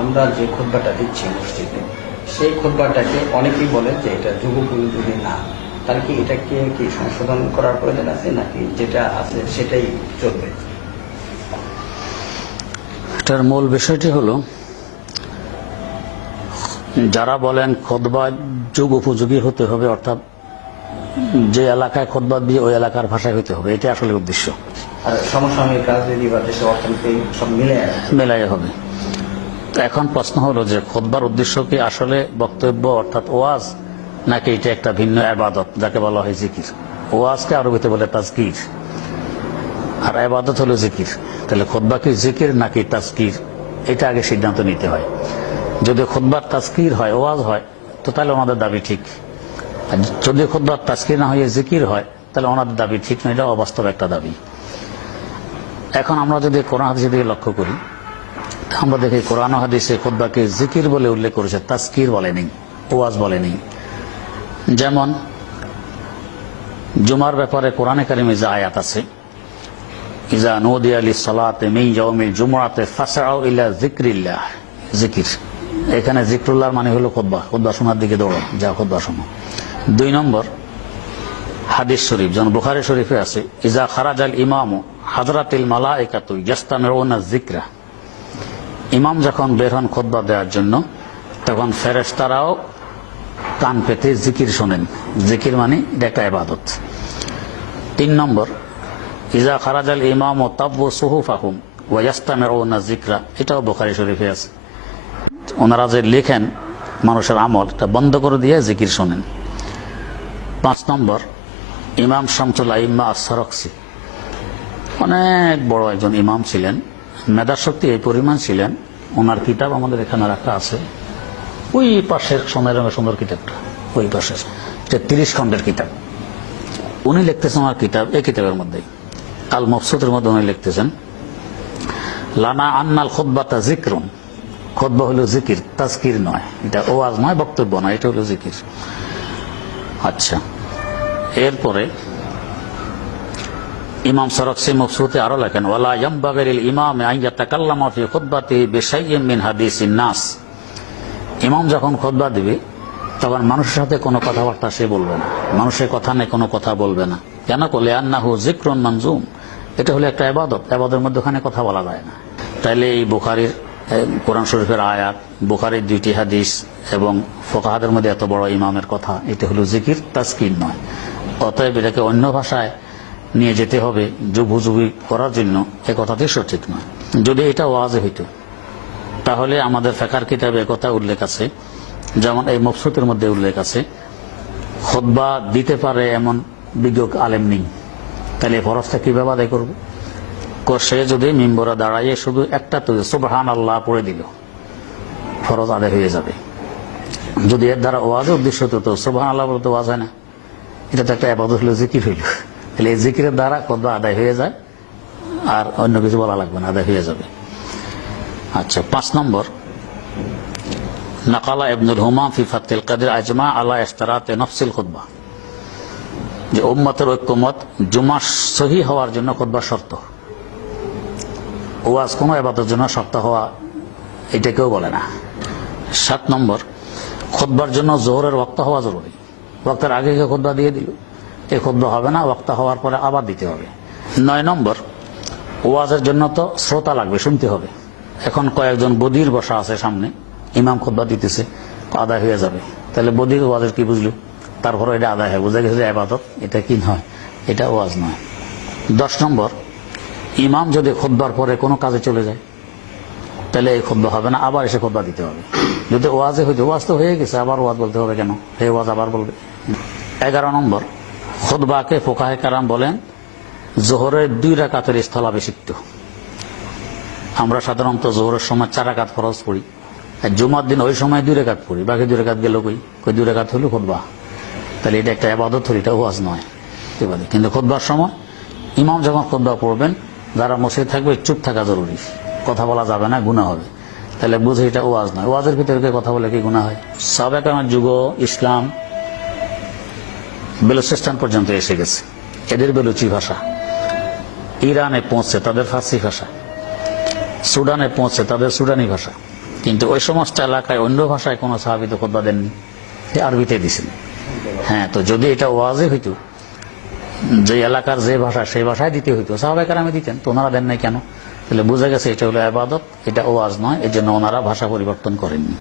আমরা যে খুতবাটা দিচ্ছি মসজিদে, সেই খুতবাটাকে অনেকেই বলে যে এটা যুগোপযোগী না। তাহলে কি এটাকে কি সংশোধন করার প্রয়োজন আছে, নাকি যেটা আছে সেটাই চলবে? এটার মূল বিষয়টি হলো, যারা বলেন খুতবা যুগ উপযোগী হতে হবে, অর্থাৎ যে এলাকায় খুতবা দিয়ে ওই এলাকার ভাষায় হতে হবে, এটা আসলে উদ্দেশ্য। আর সমসাময়িক রাজনীতি বা দেশের অর্থনীতি সব মেলাই হবে। এখন প্রশ্ন হলো যে খুতবার উদ্দেশ্য কি আসলে বক্তব্য অর্থাৎ ওয়াজ, নাকি এটা একটা ভিন্ন ইবাদত যাকে বলা হয় জিকির? ওয়াজকে আরবিতে বলে তাজকির, আর ইবাদত হলো জিকির। তাহলে খুতবা কি জিকির নাকি তাজকির, এটা আগে সিদ্ধান্ত নিতে হয়। যদি খুতবার তাজকির হয়, ওয়াজ হয়, তো তাহলে ওনাদের দাবি ঠিক। আর যদি খুতবার তাজকির না হয়ে জিকির হয়, তাহলে ওনাদের দাবি ঠিক নয়, এটা অবাস্তব একটা দাবি। এখন আমরা যদি কোরআন হাদিসের দিকে লক্ষ্য করি, আমরা দেখি কোরআন হাদিসে খুতবাকে জিকির বলে উল্লেখ করেছে, তাজকির বলেনি, ওয়াজ বলেনি। যেমন জুমার ব্যাপারে কোরআনে কারিমে যে আয়াত আছে, ইজা নুদিয়া লিস-সালাতি মিন ইয়াউমিল জুমআতি ফাসআউ ইলা যিকরিল্লাহ, জিকির। এখানে যিকরুল্লাহ মানে হলো খুতবা, খুতবা শোনার দিকে দৌড়ো, যা খুতবা শোনো। 2 নম্বর হাদিস শরীফ, যেমন বুখারী শরীফে আছে, ইজা খারাজাল ইমামু হাযরাতিল মালায়েকাতু ইয়াস্তামিউনা যিকরা, ইমাম যখন বের হন খুতবা দেওয়ার জন্য, তখন ফেরেশতারাও কান পেতে জিকির শোনেন। জিকির মানে এটা একটা ইবাদত। 3 নম্বর ইজা খারাজাল ইমামু তাবু সুহুফাহুম ওয়া ইয়াস্তামিউনা যিকরা, এটাও বুখারী শরীফে আছে। ওনারা যে লেখেন মানুষের আমল, এটা বন্ধ করে দিয়ে জিকির শোনেন। 5 নম্বর ইমাম শামসুল আইম্মা আস-সারাকসি, অনেক বড় একজন ইমাম ছিলেন, মেধাশক্তি এই পরিমাণ ছিলেন। ওনার কিতাব আমাদের এখানে রাখা আছে, ওই পাশের সোনার রঙের সুন্দর কিতাবটা, ওই পাশের, এটা 30 খণ্ডের কিতাব। উনি লিখতেছেন ওনার কিতাব, এই কিতাবের মধ্যে আল মবসুতের মধ্যে উনি লিখতেছেন, লানা আন্নাল খুতবাতা যিকরুন, খুতবা হলো জিকির, তাজকির নয়। এটা ওয়াজ নয়, বক্তব্য নয়, এটা হলো জিকির। আচ্ছা, এরপরে ইমাম সারাকসি মবসুতে আরো লেখেন, ওয়ালা ইয়ামবাগি লিল ইমামি আন ইয়াতাকাল্লামা ফি খুতবাতিহি বিশাইইন মিন হাদিসিন নাস, ইমাম যখন খুতবা দিবে তখন মানুষের সাথে কোনো কথাবার্তা সে বলবে না, মানুষের কথা নেই, কোনো কথা বলবে না। কেন? বলে আন্নাহু যিকরুন মানজুম, এটা হলো একটা ইবাদত, ইবাদতের মধ্যে ওখানে কথা বলা যায় না। তাইলে এই বুখারীর কোরআন শরীফের আয়াত, বুখারীর 2টি হাদিস এবং ফুকাহাদের মধ্যে এত বড় ইমামের কথা, এটা হলো জিকির, তাজকির নয়। অতএব এটাকে অন্য ভাষায় নিয়ে যেতে হবে যুগোপযোগী করার জন্য, এ কথাটি সঠিক নয়। যদি এটা ওয়াজে হইতো, তাহলে আমাদের ফিকহের কিতাবে একথা উল্লেখ আছে, যেমন এই মবসুতের মধ্যে উল্লেখ আছে, খুতবা দিতে পারে এমন বিজ্ঞ আলেম নেই, তাহলে ফরজটা কিভাবে আদায় করবো? সে যদি মিম্বরে দাঁড়াইয়ে শুধু একটা তো সুবহানাল্লাহ পড়ে দিল, ফরজ আদায় হয়ে যাবে। যদি এর দ্বারা ওয়াজের উদ্দেশ্য হতো, তো সুবহানাল্লাহ বলতে ওয়াজ হয় না, এটা তো একটা ইবাদত হলো, জিকির হইল। তাহলে এই জিকিরের দ্বারা খুতবা আদায় হয়ে যায়, আর অন্য কিছু বলা লাগবে না, আদায় হয়ে যাবে। আচ্ছা, 5 নম্বর নাকালা ইবনুল হুমাম ফি ফাতহিল কাদির আজমা আলা ইশতিরাতি নফসিল খুতবা, যে উম্মতের ঐক্যমত জুমা সহিহ হওয়ার জন্য খুতবা শর্ত। ওয়াজ কোনো ইবাদতের জন্য শর্ত হওয়া, এটা কেউ বলে না। 7 নম্বর খুতবার জন্য যোহরের ওয়াক্ত হওয়া জরুরি, ওয়াক্তের আগে কেউ খুতবা দিয়ে দিল, এই খুতবা হবে না, ওয়াক্ত হওয়ার পরে আবার দিতে হবে। 9 নম্বর ওয়াজের জন্য তো শ্রোতা লাগবে, শুনতে হবে। এখন কয়েকজন বদির বসা আছে সামনে, ইমাম খুতবা দিতেছে, আদায় হয়ে যাবে, তাহলে বদির ওয়াজের কি বুঝলো? তারপরে এটা আদায় হয়, বোঝা গেছে ইবাদত, এটা কি নয়, এটা ওয়াজ নয়। 10 নম্বর ইমাম যদি খুতবার পরে কোনো কাজে চলে যায়, তাহলে এই খুতবা হবে না, আবার এসে খুতবা দিতে হবে। যদি ওয়াজে হইতে, ওয়াজ তো হয়ে গেছে, আবার ওয়াজ বলতে হবে কেন? হে ওয়াজ আবার বলবে। 11 নম্বর খুতবাকে ফুকাহে কেরাম বলেন যোহরের 2 রাকাতের স্থলাভিষিক্ত। আমরা সাধারণত যোহরের সময় 4 রাকাত ফরজ পড়ি, আর জুমার দিন ওই সময় 2 রাকাত পড়ি, বাকি 2 রাকাত গেল কই? 2 রাকাত হলো খুতবা। তাহলে এটা একটা ইবাদত হলো, এটা ওয়াজ নয়। কিন্তু খুতবার সময় ইমাম যখন খুতবা পড়বেন, যারা মসজিদে থাকবে চুপ থাকা জরুরি, কথা বলা যাবে না, গুনাহ হবে। তাহলে বুঝে এটা ওয়াজ নয়। ওয়াজের ভিতরে কথা বলে কি গুনাহ হয়? সাহাবায়ে কেরামের যুগ ইসলাম বেলুচিস্তান পর্যন্ত এসে গেছে, এদের বেলুচি ভাষা। ইরানে পৌঁছে তাদের ফার্সি ভাষা, সুদানে পৌঁছে তাদের সুদানি ভাষা। কিন্তু ওই সমস্ত এলাকায় অন্য ভাষায় কোনো সাহাবী তো খুতবা দেননি, আরবিতে দিছেন। হ্যাঁ, তো যদি এটা ওয়াজে হইতো, যে এলাকার যে ভাষা সেই ভাষায় দিতে হইতো, সাহাবায়ে কেরামে দিতেন, তো ওনারা দেন নাই কেন? তাহলে বোঝা গেছে এটা হলো ইবাদত, এটা ওয়াজ নয়, এই জন্য ওনারা ভাষা পরিবর্তন করেননি।